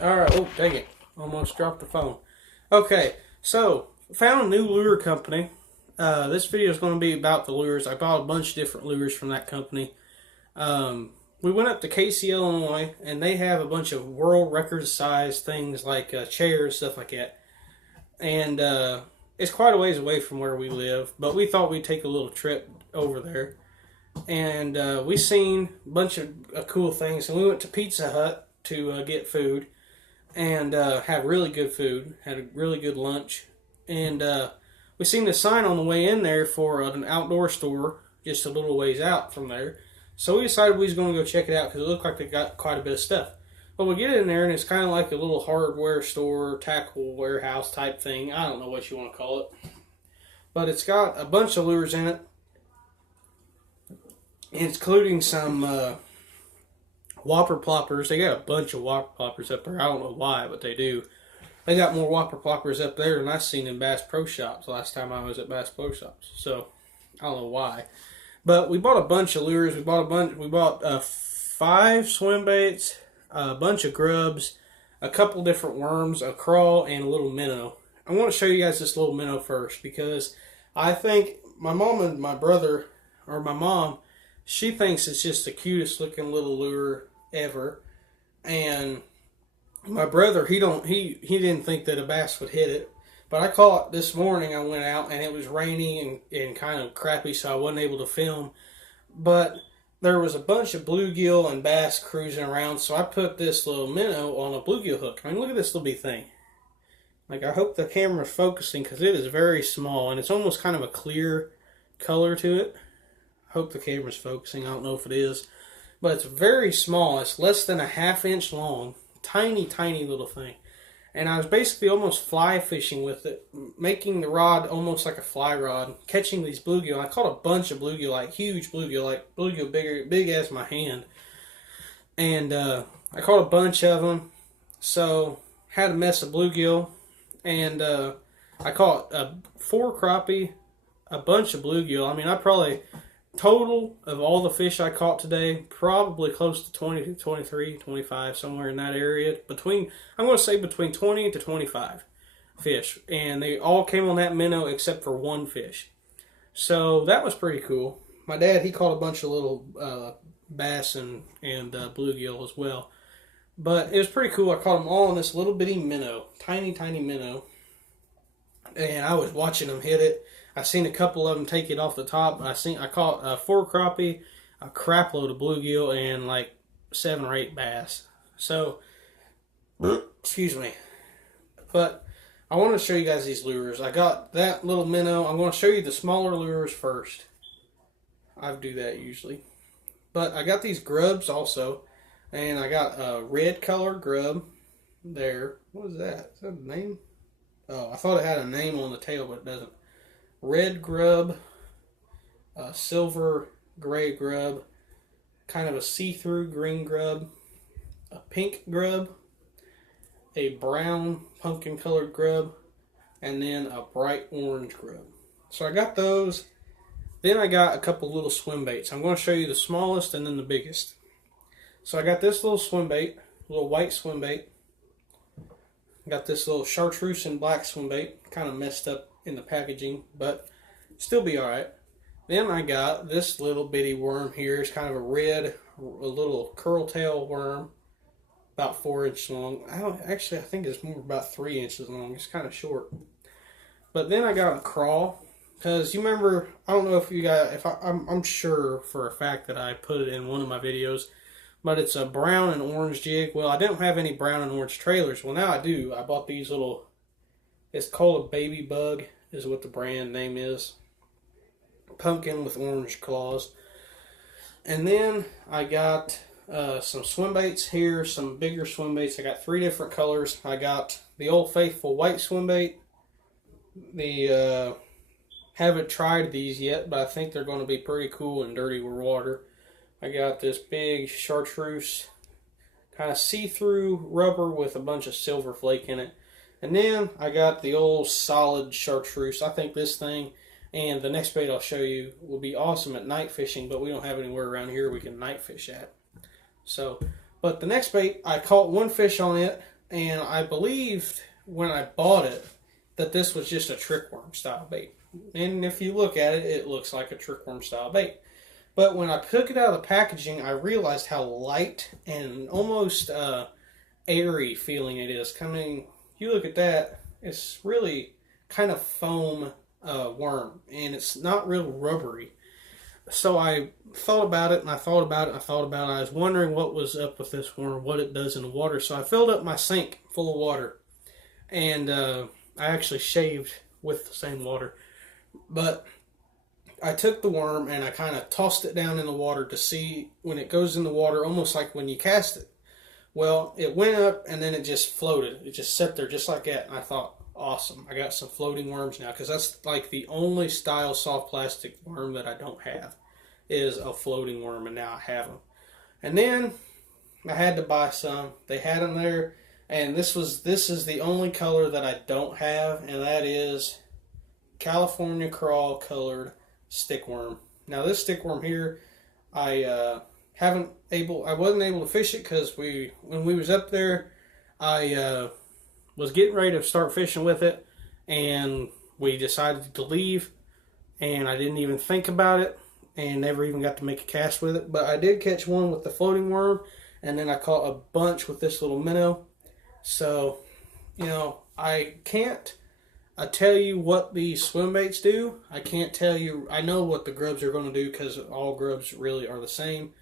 Alright, oh, dang it. Almost dropped the phone. Okay, so, found a new lure company. This video is going to be about the lures. I bought a bunch of different lures from that company. We went up to Casey, Illinois, and they have a bunch of world record size things like chairs, stuff like that. And it's quite a ways away from where we live, but we thought we'd take a little trip over there. And we seen a bunch of cool things, and we went to Pizza Hut to get food and had really good food, had a really good lunch. And we seen the sign on the way in there for an outdoor store just a little ways out from there. So we decided we was going to go check it out because it looked like they got quite a bit of stuff. But we get in there and it's kind of like a little hardware store, tackle warehouse type thing. I don't know what you want to call it. But it's got a bunch of lures in it, including some whopper ploppers. They got a bunch of whopper ploppers up there. I don't know why, but they do. They got more whopper ploppers up there than I seen in Bass Pro Shops last time I was at Bass Pro Shops. So I don't know why. But we bought a bunch of lures. We bought 5 swim baits, a bunch of grubs, a couple different worms, a crawl, and a little minnow. I want to show you guys this little minnow first because I think my mom and my brother, or my mom, she thinks it's just the cutest looking little lure ever. And my brother, he didn't think that a bass would hit it. But I caught it this morning. I went out and it was rainy and kind of crappy, so I wasn't able to film. But there was a bunch of bluegill and bass cruising around, so I put this little minnow on a bluegill hook. I mean, look at this little bitty thing. Like, I hope the camera's focusing because it is very small and it's almost kind of a clear color to it. I hope the camera's focusing. I don't know if it is. But it's very small. It's less than a ½ inch long. Tiny, tiny little thing. And I was basically almost fly fishing with it, making the rod almost like a fly rod, catching these bluegill. I caught a bunch of bluegill, like huge bluegill, like bluegill big as my hand. And I caught a bunch of them, so had a mess of bluegill. And I caught 4 crappie, a bunch of bluegill. I mean, I probably, total of all the fish I caught today, probably close to 20, 23, 25, somewhere in that area. I'm going to say between 20 to 25 fish. And they all came on that minnow except for 1 fish. So that was pretty cool. My dad, he caught a bunch of little bass and bluegill as well. But it was pretty cool. I caught them all on this little bitty minnow. Tiny, tiny minnow. And I was watching them hit it. I seen a couple of them take it off the top. I caught 4 crappie, a crap load of bluegill, and like 7 or 8 bass. So, excuse me. But I want to show you guys these lures. I got that little minnow. I'm going to show you the smaller lures first. I do that usually. But I got these grubs also. And I got a red color grub there. What is that? Is that a name? Oh, I thought it had a name on the tail, but it doesn't. Red grub, a silver gray grub, kind of a see-through green grub, a pink grub, a brown pumpkin colored grub, and then a bright orange grub. So I got those. Then I got a couple little swim baits. I'm going to show you the smallest and then the biggest. So I got this little swim bait, little white swim bait. Got this little chartreuse and black swim bait, kind of messed up in the packaging, but still be alright. Then I got this little bitty worm here. It's kind of a little curl tail worm, about 4 inches long. I think it's more about 3 inches long. It's kind of short. But then I got a crawl, because you remember, I don't know if you guys, I'm sure for a fact that I put it in one of my videos, but it's a brown and orange jig. Well, I didn't have any brown and orange trailers. Well, now I do. I bought these little, it's called a Baby Bug, is what the brand name is. Pumpkin with orange claws. And then I got some swim baits here, some bigger swim baits. I got 3 different colors. I got the Old Faithful white swim bait. Haven't tried these yet, but I think they're going to be pretty cool in dirty water. I got this big chartreuse, kind of see-through rubber with a bunch of silver flake in it. And then I got the old solid chartreuse. I think this thing and the next bait I'll show you will be awesome at night fishing, but we don't have anywhere around here we can night fish at. So, but the next bait, I caught 1 fish on it, and I believed when I bought it that this was just a trickworm style bait. And if you look at it, it looks like a trickworm style bait. But when I took it out of the packaging, I realized how light and almost airy feeling it is. Coming, you look at that, it's really kind of foam worm, and it's not real rubbery. So I thought about it, and I thought about it, and I thought about it. I was wondering what was up with this worm, what it does in the water. So I filled up my sink full of water, and I actually shaved with the same water. But I took the worm and I kind of tossed it down in the water to see when it goes in the water, almost like when you cast it. Well, it went up and then it just floated. It just sat there just like that. And I thought, awesome, I got some floating worms now, because that's like the only style soft plastic worm that I don't have is a floating worm, and now I have them. And then I had to buy some. They had them there, and this is the only color that I don't have, and that is California Crawl colored stickworm. Now this stickworm here, I wasn't able to fish it because when we was up there, I was getting ready to start fishing with it, and we decided to leave, and I didn't even think about it, and never even got to make a cast with it. But I did catch one with the floating worm, and then I caught a bunch with this little minnow. So, you know, I can't tell you what the swim baits do. I can't tell you. I know what the grubs are going to do, because all grubs really are the same.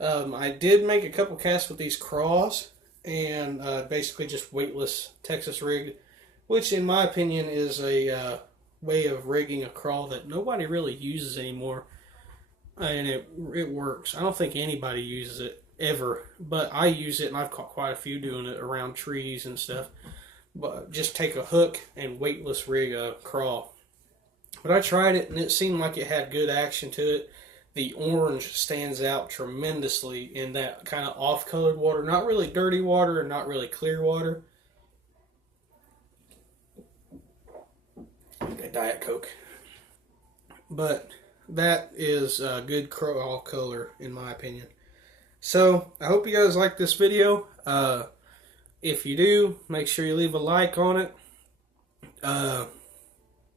I did make a couple casts with these craws, and basically just weightless Texas rigged, which in my opinion is a way of rigging a crawl that nobody really uses anymore, and it works. I don't think anybody uses it ever, but I use it, and I've caught quite a few doing it around trees and stuff. But just take a hook and weightless rig a crawl. But I tried it, and it seemed like it had good action to it. The orange stands out tremendously in that kind of off-colored water. Not really dirty water and not really clear water. A Diet Coke. But that is a good crawl color in my opinion. So I hope you guys like this video. If you do, make sure you leave a like on it.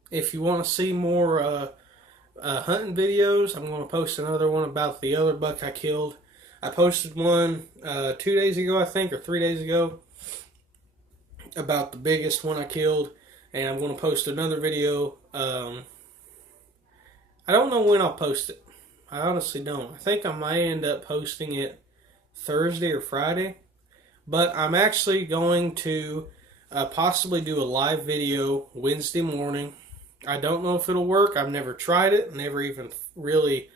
If you want to see more hunting videos, I'm going to post another one about the other buck I killed. I posted one 2 days ago, I think, or 3 days ago, about the biggest one I killed, and I'm going to post another video. I don't know when I'll post it. I honestly don't. I think I might end up posting it Thursday or Friday, but I'm actually going to possibly do a live video Wednesday morning. I don't know if it'll work. I've never tried it. Never even really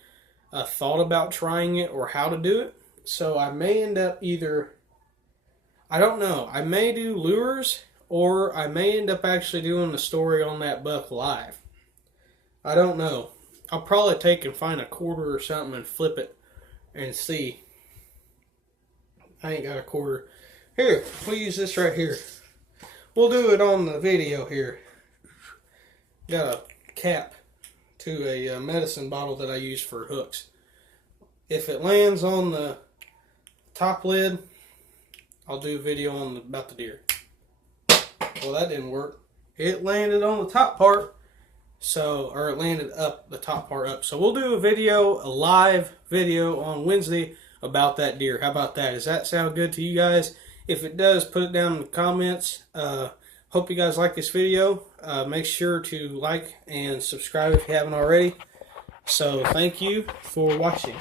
thought about trying it or how to do it. So I may end up either, I don't know, I may do lures, or I may end up actually doing the story on that buck live. I don't know. I'll probably take and find a quarter or something and flip it and see. I ain't got a quarter. Here, we'll use this right here. We'll do it on the video here. Got a cap to a medicine bottle that I use for hooks. If it lands on the top lid, I'll do a video on about the deer. Well, that didn't work. It landed on the top part, or it landed up the top part up. So we'll do a live video on Wednesday about that deer. How about that? Does that sound good to you guys? If it does, put it down in the comments. Hope you guys like this video. Make sure to like and subscribe if you haven't already. So thank you for watching.